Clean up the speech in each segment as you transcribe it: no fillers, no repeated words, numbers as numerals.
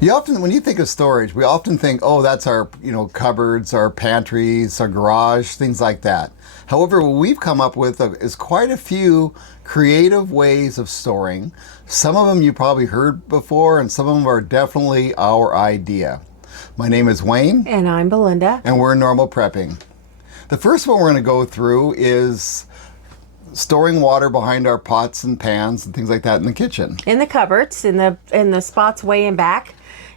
You often, when you think of storage, we often think, oh, that's our, cupboards, our pantries, our garage, things like that. However, what we've come up with is quite a few creative ways of storing. Some of them you probably heard before, and some of them are definitely our idea. My name is Wayne. And I'm Belinda. And we're Normal Prepping. The first one we're going to go through is storing water behind our pots and pans and things like that in the kitchen. In the cupboards, in the spots way in back.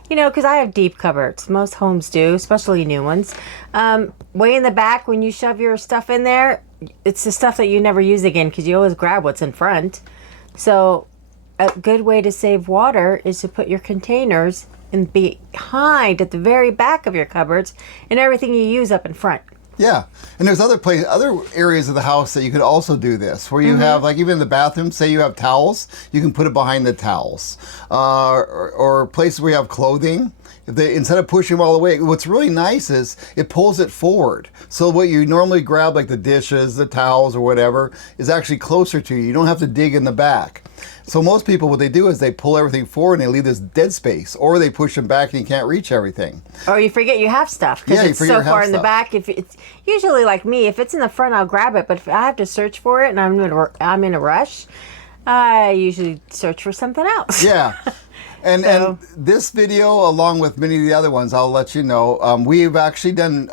Because I have deep cupboards. Most homes do, especially new ones. Way in the back, when you shove your stuff in there, it's the stuff that you never use again because you always grab what's in front. So a good way to save water is to put your containers in behind at the very back of your cupboards and everything you use up in front. Yeah, and there's other areas of the house that you could also do this, where you have, like even in the bathroom, say you have towels, you can put it behind the towels. Or places where you have clothing, instead of pushing them all the way, what's really nice is it pulls it forward. So what you normally grab, like the dishes, the towels, or whatever, is actually closer to you. You don't have to dig in the back. So most people, what they do is they pull everything forward and they leave this dead space, or they push them back and you can't reach everything. Or you forget you have stuff because it's so far in the back. If it's usually like me, if it's in the front, I'll grab it. But if I have to search for it and I'm in a rush, I usually search for something else. Yeah. And this video, along with many of the other ones, I'll let you know, we've actually done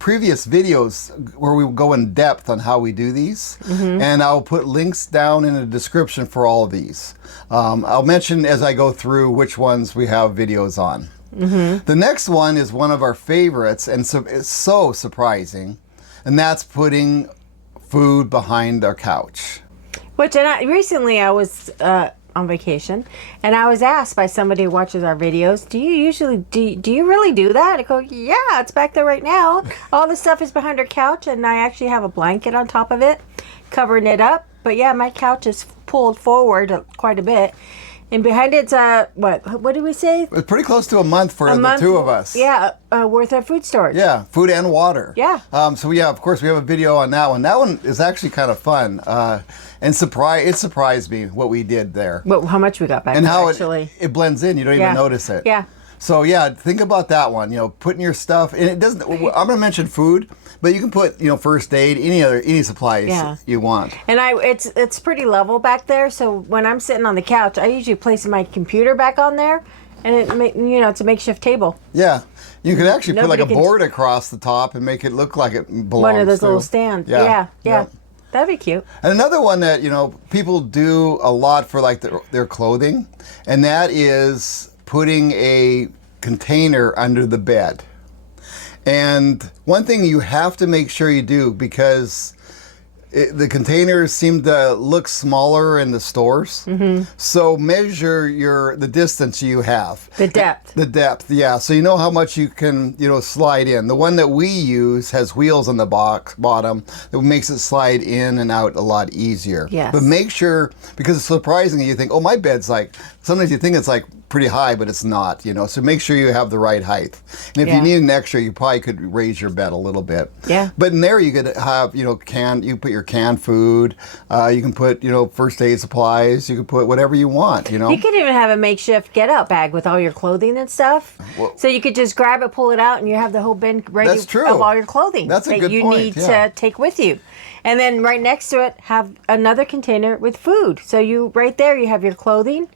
previous videos where we go in depth on how we do these. And I'll put links down in the description for all of these. I'll mention as I go through which ones we have videos on. The next one is one of our favorites, and so it's so surprising, and that's putting food behind our couch. Recently I was on vacation, and I was asked by somebody who watches our videos, do you really do that? I go, yeah, it's back there right now. All the stuff is behind our couch, and I actually have a blanket on top of it covering it up. But yeah, my couch is pulled forward quite a bit, and behind it's what did we say? It's pretty close to a month for the two of us. Yeah, worth of food storage. Yeah, food and water. Yeah. So yeah, of course we have a video on that one. That one is actually kind of fun. And it surprised me what we did there. But how much we got back, and how actually. It blends in. You don't even notice it. Yeah. So yeah, think about that one. Putting your stuff, and it doesn't. I'm going to mention food, but you can put first aid, any supplies you want. And it's pretty level back there. So when I'm sitting on the couch, I usually place my computer back on there, and it's a makeshift table. Yeah, you could actually put like a board across the top and make it look like it belongs. One of those little stands. Yeah. Yep. That'd be cute. And another one that people do a lot for like their clothing, and that is putting a container under the bed. And one thing you have to make sure you do, because the containers seem to look smaller in the stores. So measure the distance you have. The depth. The depth, yeah. So you know how much you can, slide in. The one that we use has wheels on the bottom that makes it slide in and out a lot easier. Yes. But make sure, because surprisingly you think, oh, my bed's sometimes you think it's pretty high, but it's not, so make sure you have the right height. And if you need an extra, you probably could raise your bed a little bit. Yeah. But in there you could have, you put your canned food, you can put, first aid supplies, you can put whatever you want, You could even have a makeshift get-out bag with all your clothing and stuff. Well, so you could just grab it, pull it out, and you have the whole bin ready That's true. of all your clothing That's a that good you point, need to take with you. And then right next to it, have another container with food. So right there, you have your clothing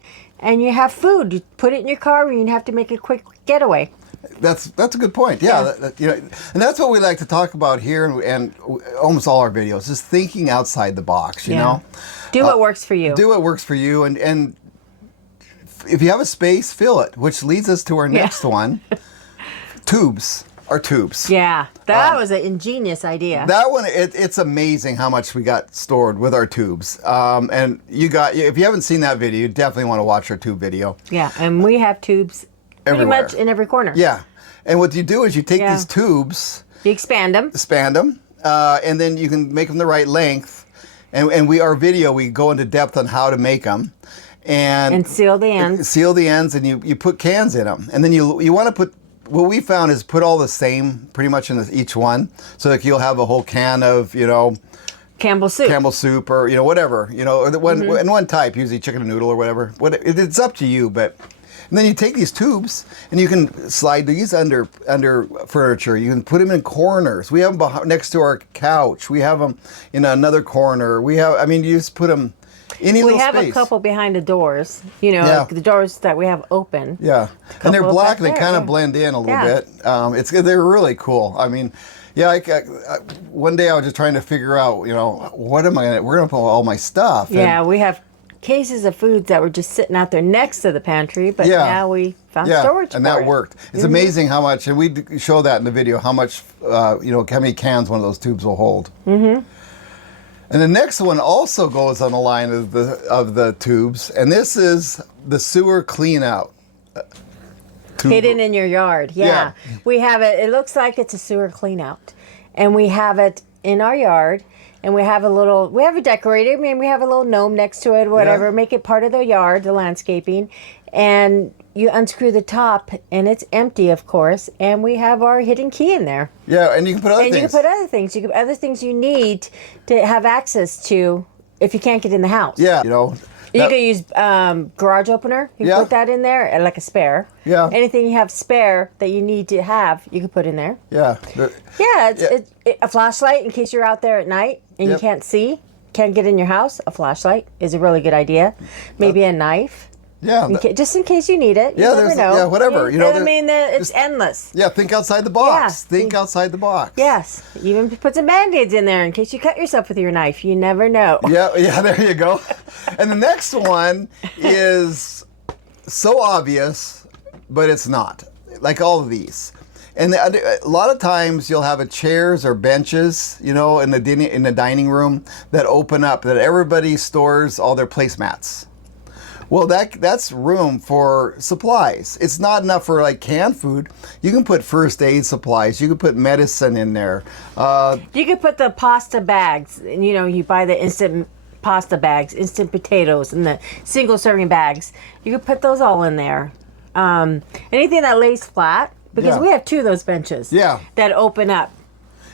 and you have food. You put it in your car when you have to make a quick getaway. That's a good point. Yeah, and that's what we like to talk about here, and almost all our videos is thinking outside the box. You know, do what works for you. Do what works for you, and if you have a space, fill it. Which leads us to our next one: tubes. Our tubes. Yeah, that was an ingenious idea. That one, it's amazing how much we got stored with our tubes. And if you haven't seen that video, you definitely want to watch our tube video. Yeah, and we have tubes everywhere. Pretty much in every corner. Yeah, and what you do is you take these tubes, you expand them, and then you can make them the right length. And we go into depth on how to make them. And seal the ends. Seal the ends, and you put cans in them, and then you want to put. What we found is put all the same pretty much in each one, so that you'll have a whole can of Campbell soup or whatever, or in one type, usually chicken and noodle or whatever. It's up to you, but And then you take these tubes and you can slide these under furniture. You can put them in corners. We have them next to our couch. We have them in another corner. We have, I mean, you just put them any little space. We have a couple behind the doors, you know, like the doors that we have open. Yeah, and they're black. They kind of blend in a little bit. They're really cool. I mean, yeah, one day I was just trying to figure out, you know, where am I going to put all my stuff? Yeah, we have cases of foods that were just sitting out there next to the pantry, but now we found storage and for that it. worked. It's amazing how much, and we show that in the video, how much, you know, how many cans one of those tubes will hold. Mm-hmm. And the next one also goes on the line of the tubes, and this is the sewer Cleanout. Hidden in your yard, yeah. We have it. It looks like it's a sewer Cleanout, and we have it in our yard. And we have it decorated. I mean, we have a little gnome next to it, whatever. Yeah. Make it part of the yard, the landscaping. And you unscrew the top, and it's empty, of course. And we have our hidden key in there. Yeah, and you can put other things. And you can put other things. You can other things you need to have access to if you can't get in the house. Yeah, you know. You can use garage opener. You can put that in there, like a spare. Yeah. Anything you have spare that you need to have, you can put in there. Yeah. It's a flashlight in case you're out there at night and you can't see, can't get in your house. A flashlight is a really good idea. Maybe a knife. Yeah. Just in case you need it. You never know. Yeah, whatever. You know, I mean, it's endless. Yeah, think outside the box. Yeah. Think outside the box. Yes. Even put some Band-Aids in there in case you cut yourself with your knife. You never know. Yeah, there you go. And the next one is so obvious, but it's not. Like all of these. And a lot of times you'll have chairs or benches, you know, in the dining room that open up, that everybody stores all their placemats. Well, that's room for supplies. It's not enough for like canned food. You can put first aid supplies. You can put medicine in there. You could put the pasta bags. And, you know, you buy the instant pasta bags, instant potatoes, and the single serving bags. You could put those all in there. Anything that lays flat, because we have two of those benches that open up.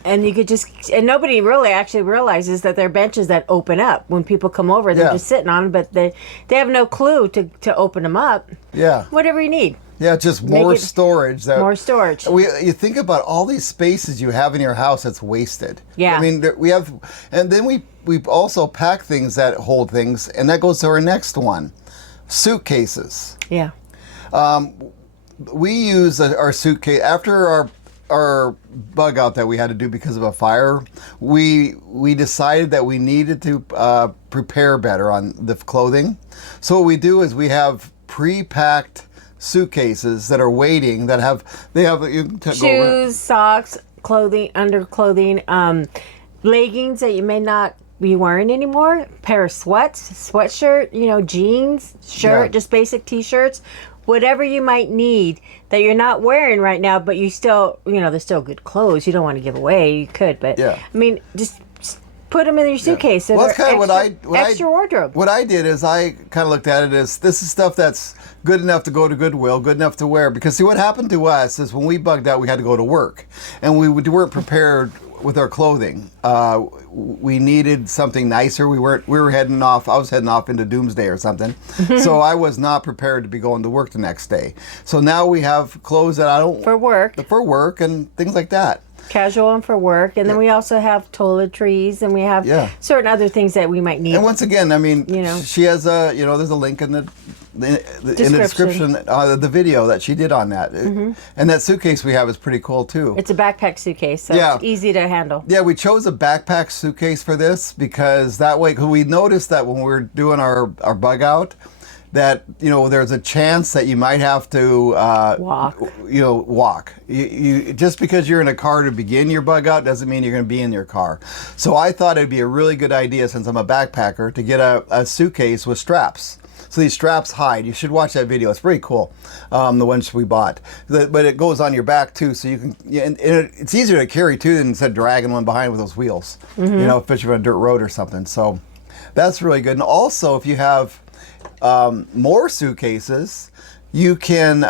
And you could and nobody really actually realizes that they're benches that open up. When people come over, they're just sitting on them, but they have no clue to open them up. Yeah. Whatever you need. Yeah, just more storage. More storage. You think about all these spaces you have in your house that's wasted. Yeah. I mean, we have, and then we also pack things that hold things, and that goes to our next one, suitcases. Yeah. We use our suitcase after our bug out that we had to do because of a fire. We decided that we needed to prepare better on the clothing. So what we do is we have pre-packed suitcases that are waiting, that have shoes, socks, clothing, underclothing, leggings that you may not be wearing anymore, pair of sweatshirt, you know, jeans, shirt, just basic t-shirts. Whatever you might need that you're not wearing right now, but you still, you know, they're still good clothes. You don't want to give away. You could, but I mean, just put them in your suitcase. Well, that's kind of extra wardrobe. What I did is I kind of looked at it as, this is stuff that's good enough to go to Goodwill, good enough to wear. Because see, what happened to us is when we bugged out, we had to go to work, and we weren't prepared with our clothing. We needed something nicer. We were heading off. I was heading off into doomsday or something. So I was not prepared to be going to work the next day. So now we have clothes that I don't... For work and things like that. Casual and for work. And then we also have toiletries, and we have certain other things that we might need. And once again, I mean, you know, she has there's a link in the description of the video that she did on that. And that suitcase we have is pretty cool too. It's a backpack suitcase, so it's easy to handle. Yeah, we chose a backpack suitcase for this because that way, because we noticed that when we were doing our bug out, that, you know, there's a chance that you might have to walk. You just because you're in a car to begin your bug out doesn't mean you're going to be in your car. So I thought it'd be a really good idea, since I'm a backpacker, to get a suitcase with straps. So these straps hide. You should watch that video. It's pretty cool, the ones we bought. But it goes on your back too, so you can. And it's easier to carry too than instead of dragging one behind with those wheels. You know, especially on a dirt road or something. So that's really good. And also, if you have more suitcases, you can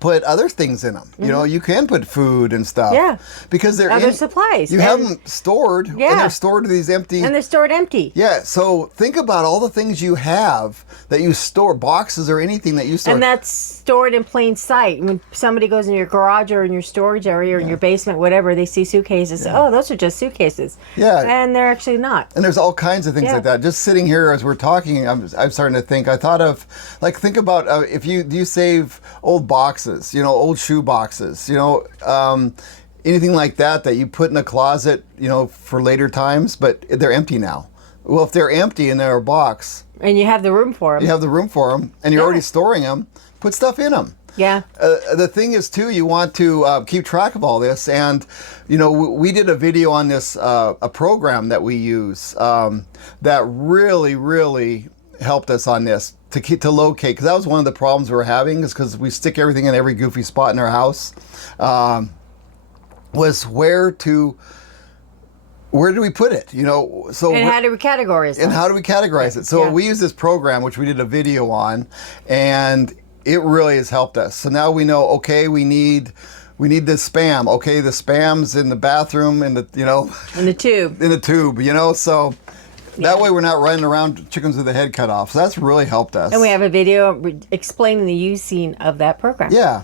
put other things in them. You know, you can put food and stuff. Yeah. Because they're Other supplies. You have them stored, and Yeah. they're stored in these empty. And they're stored empty. Yeah. So think about all the things you have that you store, boxes or anything that you store. And that's stored in plain sight. When somebody goes in your garage or in your storage area or in your basement, whatever, they see suitcases. Oh, those are just suitcases. Yeah. And they're actually not. And there's all kinds of things like that. Just sitting here as we're talking, I'm starting to think. I thought of, like, think about if you save old boxes, you know, old shoe boxes, you know, anything like that you put in a closet, you know, for later times, but they're empty now. Well, if they're empty and they're a box, And you have the room for them. you have the room for them, and you're already storing them, put stuff in them. Yeah. The thing is, too, you want to keep track of all this. And, you know, we did a video on this, a program that we use that really, really helped us on this to locate. Because that was one of the problems we were having, is because we stick everything in every goofy spot in our house. Was where do we put it? You know, so And how do we categorize it? and how do we categorize it? So Yeah. we use this program, which we did a video on, and it really has helped us. So now we know, okay, we need this Spam. Okay, the Spam's in the bathroom, in the, you know, In the tube. in the tube, you know, so that way we're not running around chickens with the head cut off. So that's really helped us. And we have a video explaining the using of that program. Yeah.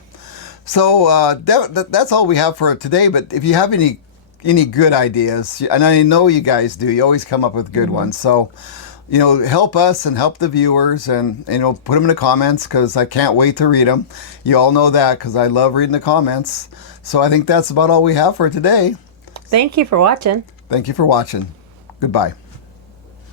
So that's all we have for today. But if you have any good ideas, and I know you guys do, you always come up with good ones. So, you know, help us and help the viewers, and, you know, put them in the comments, because I can't wait to read them. You all know that, because I love reading the comments. So I think that's about all we have for today. Thank you for watching. Thank you for watching. Goodbye.